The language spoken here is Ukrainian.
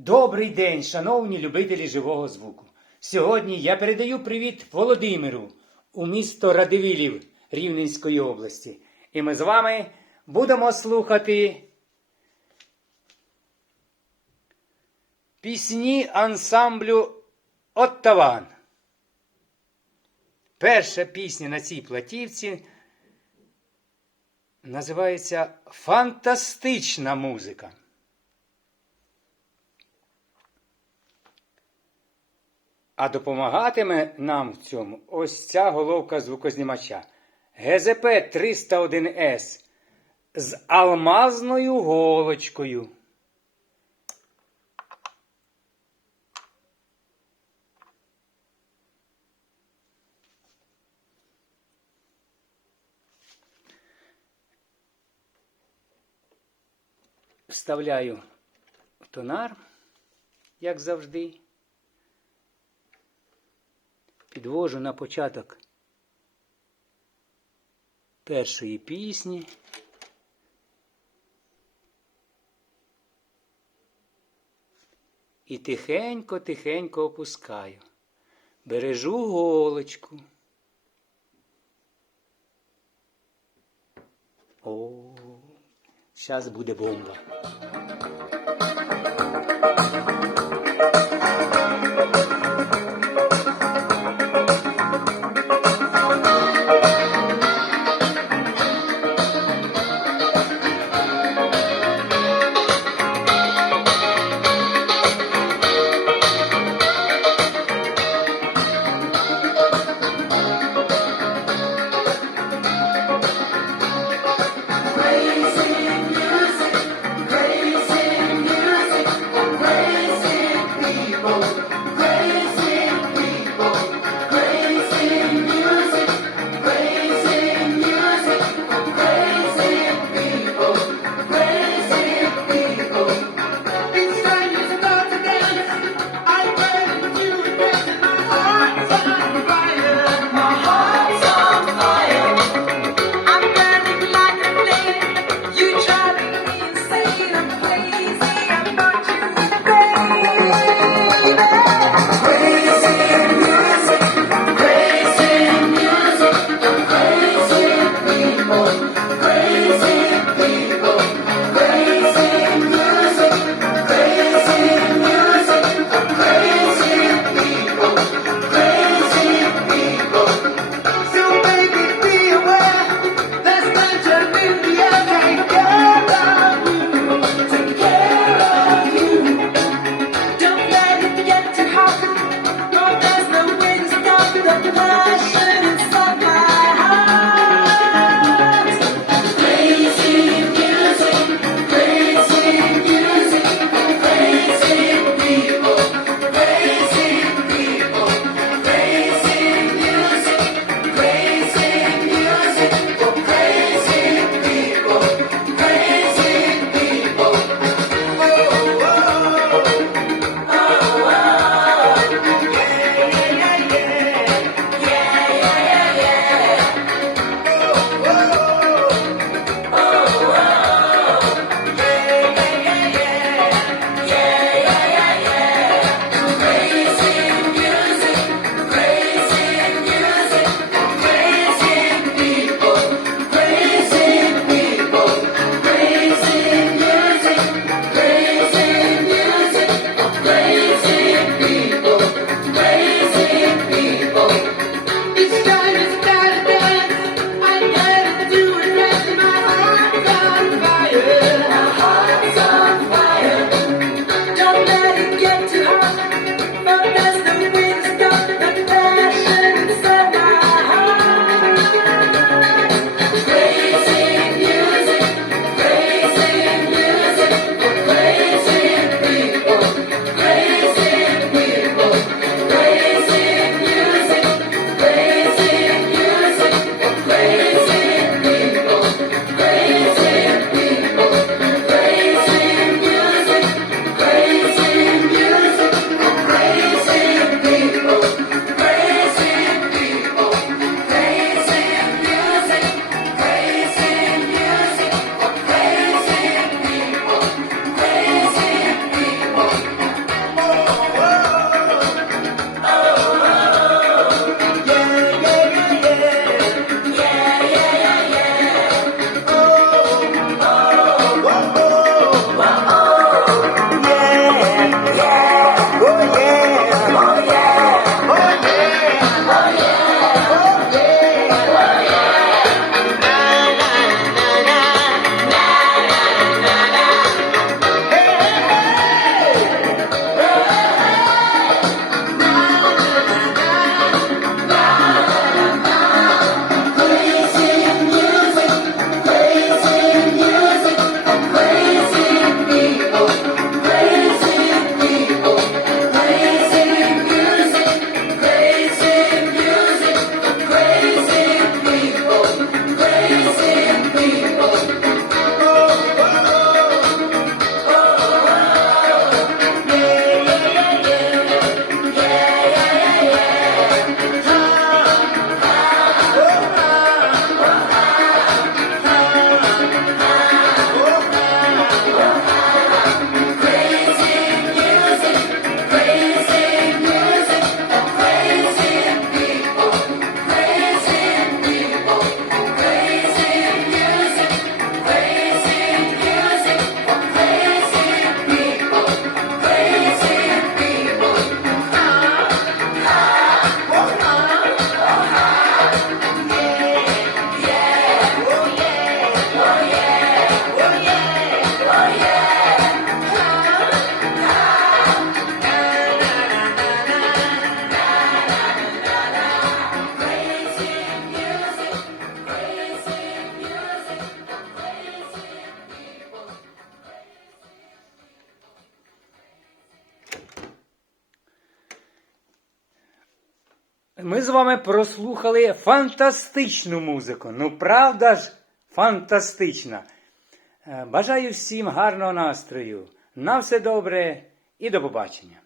Добрий день, шановні любителі живого звуку. Сьогодні я передаю привіт Володимиру у місто Радивилів Рівненської області. І ми з вами будемо слухати пісні ансамблю Оттаван. Перша пісня на цій платівці називається Фантастична музика. А допомагатиме нам в цьому ось ця головка звукознімача ГЗП 301С з алмазною голочкою. Вставляю в тонар, як завжди. Підвожу на початок першої пісні. І тихенько-тихенько опускаю. Бережу голочку. О, зараз буде бомба. Ми з вами прослухали фантастичну музику. Ну, правда ж, фантастична. Е, Бажаю всім гарного настрою. На все добре і до побачення.